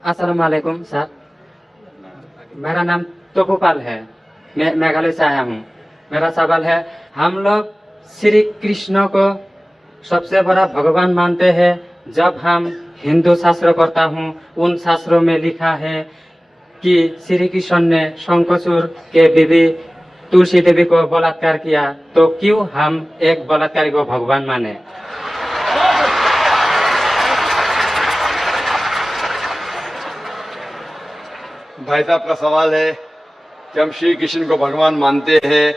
अस्सलाम वालेकुम सर। मेरा नाम तोपुपाल है। मैं मेघालय से आया हूँ। मेरा सवाल है, हम लोग श्री कृष्ण को सबसे बड़ा भगवान मानते हैं। जब हम हिंदू शास्त्र पढ़ता हूँ, उन शास्त्रों में लिखा है कि श्री कृष्ण ने शंखचूड़ के बीवी तुलसी देवी को बलात्कार किया, तो क्यों हम एक बलात्कारी को भगवान माने? भाई साहब का सवाल है कि हम श्री कृष्ण को भगवान मानते हैं,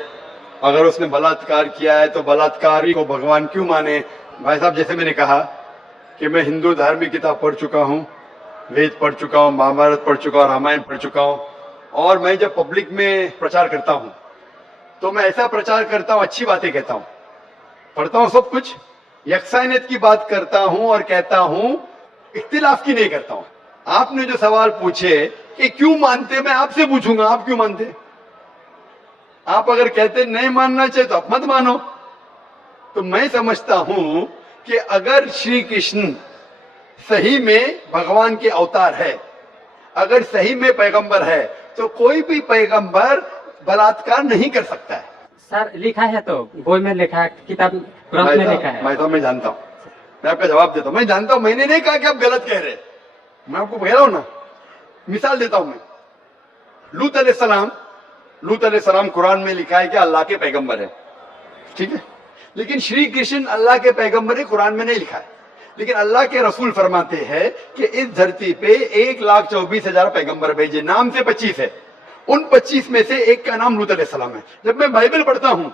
अगर उसने बलात्कार किया है तो बलात्कारी को भगवान क्यों माने। भाई साहब, जैसे मैंने कहा कि मैं हिंदू धार्मिक किताब पढ़ चुका हूँ, वेद पढ़ चुका हूँ, महाभारत पढ़ चुका हूँ, रामायण पढ़ चुका हूँ। और मैं जब पब्लिक में प्रचार करता हूँ तो मैं ऐसा प्रचार करता हूँ, अच्छी बातें कहता हूँ, पढ़ता हूँ सब कुछ, यकसानियत की बात करता हूँ और कहता हूँ, इख्तिलाफ की नहीं करता हूँ। आपने जो सवाल पूछे कि क्यों मानते, मैं आपसे पूछूंगा आप क्यों मानते। आप अगर कहते नहीं मानना चाहिए तो आप मत मानो। तो मैं समझता हूं कि अगर श्री कृष्ण सही में भगवान के अवतार है, अगर सही में पैगंबर है, तो कोई भी पैगंबर बलात्कार नहीं कर सकता है। सर लिखा है, तो बोई में लिखा है, किताब ग्रंथ में लिखा है। मैं जानता हूं, मैं आपका जवाब देता हूं। मैं जानता हूं, मैंने नहीं कहा कि आप गलत कह रहे, मैं आपको कह रहा हूं ना। मिसाल देता हूं मैं, लूत अलैहिस्सलाम कुरान में लिखा है कि अल्लाह के पैगंबर है, ठीक है। लेकिन श्री कृष्ण अल्लाह के पैगंबर है, कुरान में नहीं लिखा है। लेकिन अल्लाह के रसूल फरमाते हैं कि इस धरती पे 1,24,000 पैगंबर भेजे, नाम से 25 है। उन 25 में से एक का नाम लूत अलैहिस्सलाम है। जब मैं बाइबल पढ़ता हूं,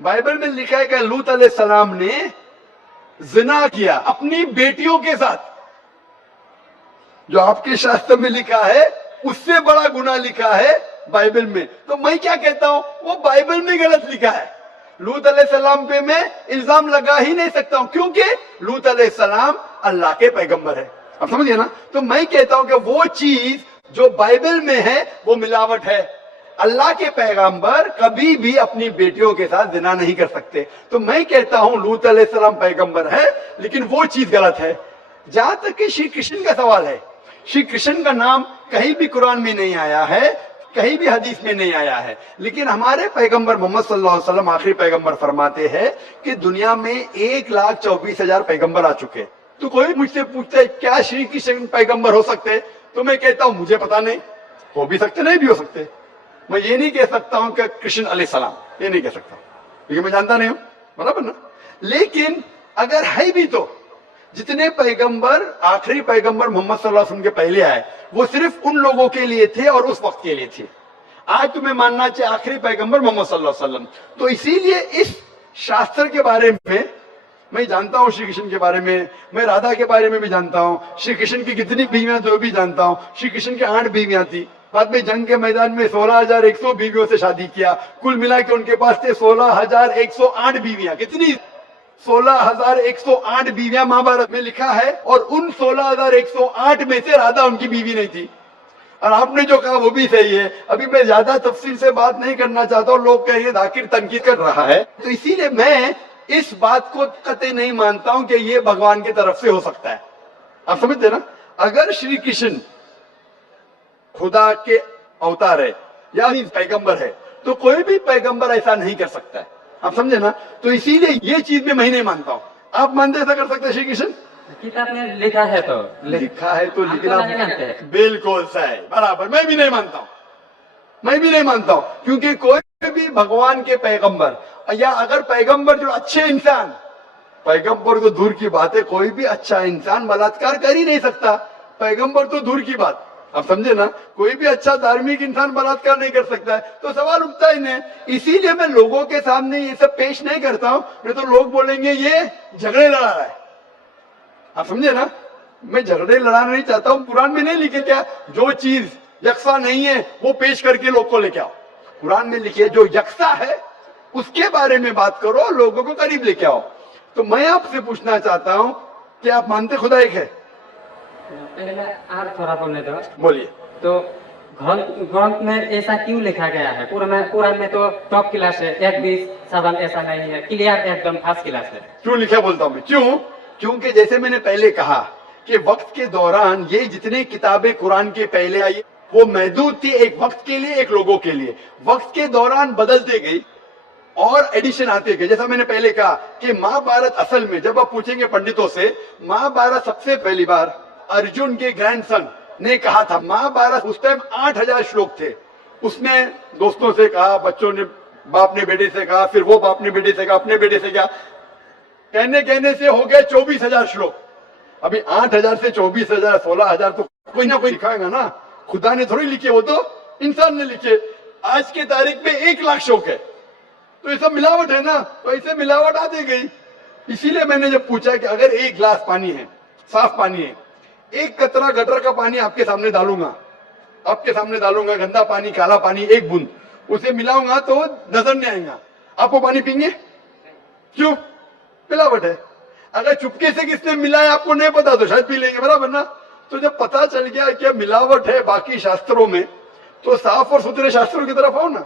बाइबल में लिखा है कि लूत अलैहिस्सलाम ने जिना किया अपनी बेटियों के साथ। जो आपके शास्त्र में लिखा है उससे बड़ा गुनाह लिखा है बाइबल में। तो मैं क्या कहता हूं, वो बाइबल में गलत लिखा है। लूत अलैहिस्सलाम पे मैं इल्जाम लगा ही नहीं सकता हूं, क्योंकि लूत अलैहिस्सलाम अल्लाह के पैगंबर है। आप समझिए ना। तो मैं कहता हूं कि वो चीज जो बाइबल में है वो मिलावट है। अल्लाह के पैगंबर कभी भी अपनी बेटियों के साथ जिना नहीं कर सकते। तो मैं कहता हूं लूत अलैहिस्सलाम पैगंबर है, लेकिन वो चीज गलत है। जहां तक कि श्री कृष्ण का सवाल है, श्री कृष्ण का नाम कहीं भी कुरान में नहीं आया है, कहीं भी हदीस में नहीं आया है। लेकिन हमारे पैगंबर मोहम्मद सल्लल्लाहु अलैहि वसल्लम आखिरी पैगंबर फरमाते हैं कि दुनिया में 1,24,000 पैगंबर आ चुके। तो कोई मुझसे पूछता है क्या श्री कृष्ण पैगंबर हो सकते, तो मैं कहता हूं मुझे पता नहीं, हो भी सकते नहीं भी हो सकते। मैं ये नहीं कह सकता हूं कि कृष्ण अलैहिस्सलाम, ये नहीं कह सकता, क्योंकि मैं जानता नहीं हूं, बराबर ना। लेकिन अगर है भी तो जितने पैगंबर आखिरी पैगंबर मोहम्मद सल्लल्लाहु अलैहि वसल्लम के पहले आए, वो सिर्फ उन लोगों के लिए थे और उस वक्त के लिए थे। आज तुम्हें मानना चाहिए आखिरी पैगंबर मोहम्मद सल्लल्लाहु अलैहि वसल्लम। तो इसीलिए इस शास्त्र के बारे में मैं जानता हूं, श्री कृष्ण के बारे में, मैं राधा के बारे में भी जानता हूं, श्री कृष्ण की कितनी बीवियां तो भी जानता हूं। श्री कृष्ण की 8 बीवियां थी, बाद में जंग के मैदान में 16,100 बीवियों से शादी किया। कुल मिला के उनके पास थे 16,108 बीवियां। कितनी? 16,108 बीवियां महाभारत में लिखा है, और उन 16,108 में से राधा उनकी बीवी नहीं थी। और आपने जो कहा वो भी सही है। अभी मैं ज्यादा तफसील से बात नहीं करना चाहता हूं, लोग कहेंगे जाकिर तनकीद कर रहा है, तो इसीलिए मैं इस बात को कतई नहीं मानता हूं कि ये भगवान की तरफ से हो सकता है। आप समझते ना। अगर श्री कृष्ण खुदा के अवतार है या पैगंबर है, तो कोई भी पैगंबर ऐसा नहीं कर सकता है। आप समझे ना। तो इसीलिए ये चीज में मैं नहीं मानता हूं। आप मानते ऐसा कर सकते हैं श्री कृष्ण? किताब में लिखा है तो लिखा है तो हम लिखना तो नहीं मानते। बिल्कुल सही, बराबर। मैं भी नहीं मानता हूं, मैं भी नहीं मानता हूं, क्योंकि कोई भी भगवान के पैगंबर, या अगर पैगंबर जो अच्छे इंसान, पैगंबर तो दूर की बात है, कोई भी अच्छा इंसान बलात्कार कर ही नहीं सकता। पैगंबर तो दूर की बात, आप समझे ना। कोई भी अच्छा धार्मिक इंसान बलात्कार नहीं कर सकता है, तो सवाल उठता ही नहीं। इसीलिए मैं लोगों के सामने ये सब पेश नहीं करता हूं, नहीं तो लोग बोलेंगे ये झगड़े लड़ा रहा है। आप समझे ना। मैं झगड़े लड़ाना नहीं चाहता हूं। कुरान में नहीं लिखे क्या, जो चीज यकसा नहीं है वो पेश करके लोग को लेके आओ। कुरान में लिखे जो यकसा है उसके बारे में बात करो, लोगों को करीब लेके आओ। तो मैं आपसे पूछना चाहता हूं कि आप मानते खुदा एक है? पहले मैं और थोड़ा बोलने दो। बोलिए। तो ग्रंथ में ऐसा क्यों लिखा गया है? कुरान में तो टॉप क्लास है, 1-20 सवाल ऐसा नहीं है, क्लियर एकदम फर्स्ट क्लास है। क्यों लिखा बोलता हूं मैं, क्यों? क्योंकि जैसे मैंने पहले कहा कि वक्त के दौरान ये जितने किताबें कुरान के पहले आई वो महदूद थी, एक वक्त के लिए, एक लोगों के लिए। वक्त के दौरान बदलते गई और एडिशन आते गए। जैसा मैंने पहले कहा कि महाभारत असल में जब आप पूछेंगे पंडितों से, महाभारत सबसे पहली बार अर्जुन के ग्रैंडसन ने कहा था। महाभारत उस टाइम 8000 श्लोक थे। उसने दोस्तों से कहा, बच्चों ने बाप ने बेटे से कहा, फिर वो बाप ने बेटे से कहा, अपने बेटे से कहा, कहने कहने से हो गए 24,000 श्लोक। अभी 8000 से 24,000 16,000 तो कोई ना कोई लिखाएगा ना, खुदा ने थोड़ी लिखे, वो तो इंसान ने लिखे। आज के तारीख में 1 लाख श्लोक है, तो ये सब मिलावट है ना, तो ऐसे मिलावट आती गई। इसीलिए मैंने जब पूछा कि अगर 1 गिलास पानी है, साफ पानी है, 1 कतरा गटर का पानी आपके सामने डालूंगा, आपके सामने डालूंगा, गंदा पानी, काला पानी, 1 बूंद उसे मिलाऊंगा तो नजर नहीं आएगा। आप वो पानी पीएंगे? क्यों? मिलावट है। अगर चुपके से किसने मिलाया आपको नहीं पता तो शायद पी लेंगे, बराबर ना। तो जब पता चल गया कि मिलावट है बाकी शास्त्रों में, तो साफ और सुथरे शास्त्रों की तरफ आओ ना।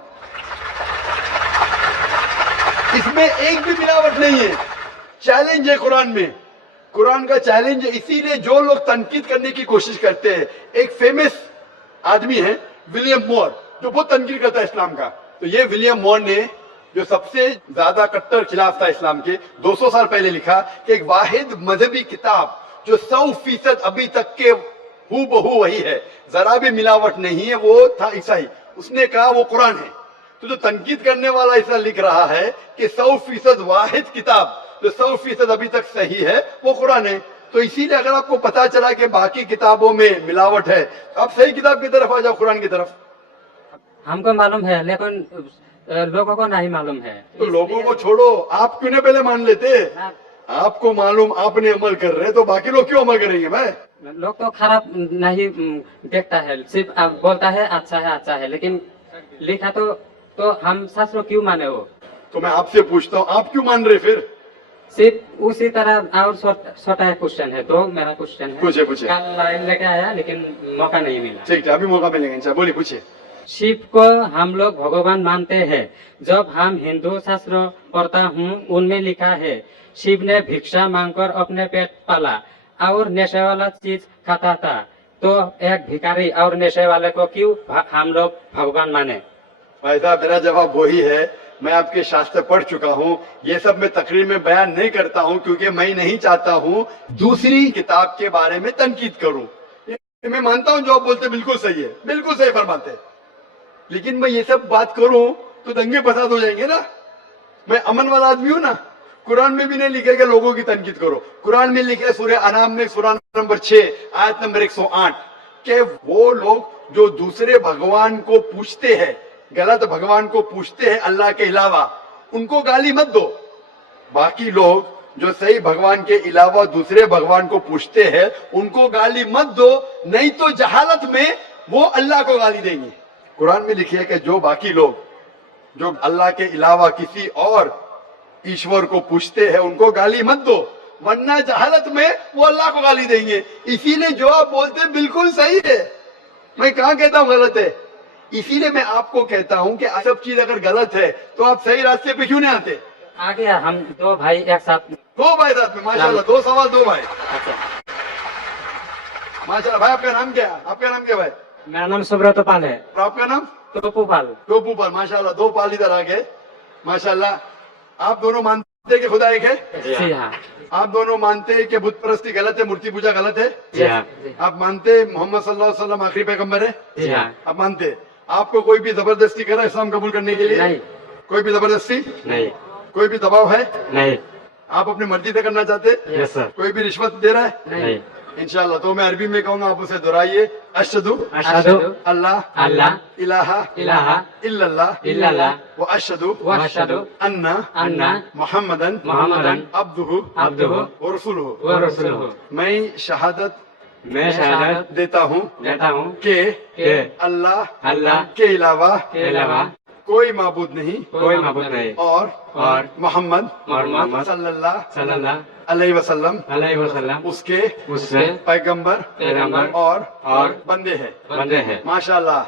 इसमें एक भी मिलावट नहीं है। चैलेंज है कुरान में, कुरान का चैलेंज है। इसीलिए जो लोग तनकीद करने की कोशिश करते हैं, एक फेमस आदमी है विलियम मोर, जो बहुत तनकीद करता है इस्लाम का। तो ये विलियम मोर ने, जो सबसे ज्यादा कट्टर खिलाफ था इस्लाम के, 200 साल पहले लिखा कि एक वाहिद मजहबी किताब जो 100% अभी तक के हूबहू वही है, जरा भी मिलावट नहीं है, वो था ईसाई। उसने कहा वो कुरान है। तो जो तनकीद करने वाला ऐसा लिख रहा है कि 100% वाहिद किताब जो 100% अभी तक सही है वो कुरान है। तो इसीलिए अगर आपको पता चला कि बाकी किताबों में मिलावट है, तो आप सही किताब की तरफ आ जाओ, कुरान की तरफ। हमको मालूम है, लेकिन लोगों को नहीं मालूम है। तो लोगों को छोड़ो, आप क्यों नहीं पहले मान लेते? आपको मालूम, आपने अमल कर रहे, तो बाकी लोग क्यों अमल करेंगे भाई? लोग तो खराब नहीं देखता है, सिर्फ बोलता है अच्छा है, लेकिन लिखा तो हम शास्त्र क्यों माने वो? तो मैं आपसे पूछता हूँ, आप क्यों मान रहे फिर? सिर्फ उसी तरह। और छोटा है क्वेश्चन है, तो मेरा क्वेश्चन है, पूछे। कल लाइन लेके आया लेकिन मौका नहीं मिला। ठीक है, अभी मौका मिलेगा इंशाल्लाह। बोलिए, पूछिए। शिव को हम लोग भगवान मानते हैं। जब हम हिंदू शास्त्र पढ़ता हूँ, उनमें लिखा है शिव ने भिक्षा मांगकर अपने पेट पाला और नशे वाला चीज खाता था। तो एक भिखारी और नशे वाले को क्यों हम लोग भगवान माने? भाई साहब, मेरा जवाब वही है। मैं आपके शास्त्र पढ़ चुका हूँ। ये सब मैं तकरीर में बयान नहीं करता हूँ, क्योंकि मैं नहीं चाहता हूँ दूसरी किताब के बारे में तनकीद करूँ। ये मैं मानता हूँ जो आप बोलते बिल्कुल सही है, बिल्कुल सही फरमाते हैं, लेकिन मैं ये सब बात करूँ तो दंगे फसाद हो जाएंगे ना। मैं अमन वाला आदमी हूँ ना। कुरान में भी नहीं लिखे कि लोगों की तनकीद करो। कुरान में लिखे है सूरह अनाम में, सूरह नंबर 6 आयत नंबर 108, कि वो लोग जो दूसरे भगवान को पूछते हैं, गलत भगवान को पूछते हैं अल्लाह के अलावा, उनको गाली मत दो। बाकी लोग जो सही भगवान के अलावा दूसरे भगवान को पूछते हैं, उनको गाली मत दो, नहीं तो जहालत में वो अल्लाह को गाली देंगे। कुरान में लिखिए कि जो बाकी लोग जो अल्लाह के अलावा किसी और ईश्वर को पूछते हैं, उनको गाली मत दो, वरना जहालत में वो अल्लाह को गाली देंगे। इसीलिए जो आप बोलते हैं बिल्कुल सही है। मैं कहाँ कहता हूँ गलत है? इसीलिए मैं आपको कहता हूँ कि सब चीज अगर गलत है तो आप सही रास्ते पे क्यों नहीं आते? आ गया, हम 2 भाई एक साथ। 2 भाई साथ में, माशाल्लाह। 2 सवाल 2 भाई, अच्छा। माशाल्लाह। भाई आपका नाम क्या है? आपका नाम क्या भाई? मेरा नाम सुब्रत पाल है। और आपका नाम? टोपूपाल। टोपूपाल, माशाल्लाह। 2 पाल इधर आ गए, माशाल्लाह। आप दोनों मानते हैं कि खुदा एक है? जी हाँ। आप दोनों मानते हैं कि बुत परस्ती गलत है, मूर्ति पूजा गलत है? जी हाँ। आप मानते हैं मोहम्मद सल्लल्लाहु अलैहि वसल्लम आखिरी पैगंबर है? जी हाँ। आप मानते हैं? आपको कोई भी जबरदस्ती करा इस्लाम कबूल करने के लिए? नहीं। कोई भी जबरदस्ती नहीं। कोई भी दबाव है? नहीं। आप अपनी मर्जी से करना चाहते? Yes sir. कोई भी रिश्वत दे रहा है? नहीं। इंशाल्लाह। तो मैं अरबी में कहूंगा, आप उसे दोहराइए। अशहदु अल्लाह इलाहा इल्लल्लाह व अशहदु अन्ना मुहम्मदन अब्दुहु व रसूलुहु। मैं शहादत देता हूँ कि अल्लाह के अलावा कोई माबूद नहीं और मोहम्मद सल्लल्लाहु अलैहि वसल्लम उसके पैगंबर और बंदे हैं। माशाल्लाह।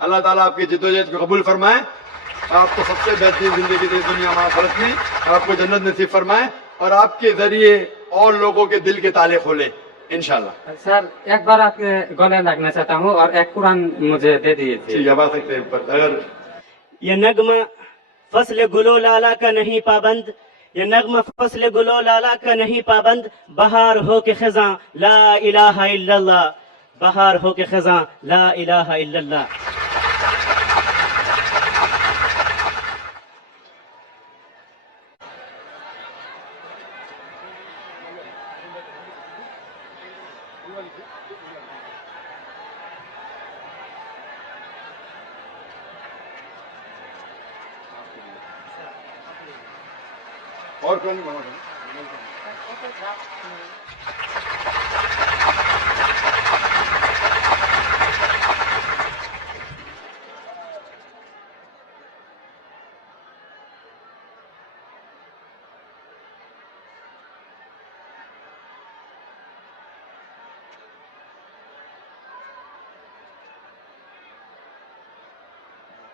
अल्लाह ताला आपकी जिद्दोजहद को कबूल फरमाए, आपको सबसे बेहतरीन जिंदगी दे दुनिया आखिरत में, आपको जन्नत नसीब फरमाए और आपके जरिए और लोगों के दिल के ताले खोले। इंशाल्लाह। सर एक बार आपके गले लगना चाहता हूँ और एक कुरान मुझे दे ठीक दीजिए। है, बात सकते हैं ऊपर। अगर ये नगमा फसल गुलो लाला का नहीं पाबंद, ये नगमा फसल गुलो लाला का नहीं पाबंद, बहार हो के खजा ला इलाहा इल्लल्लाह, बहार हो के खजा ला इलाहा इल्लल्लाह। और कौन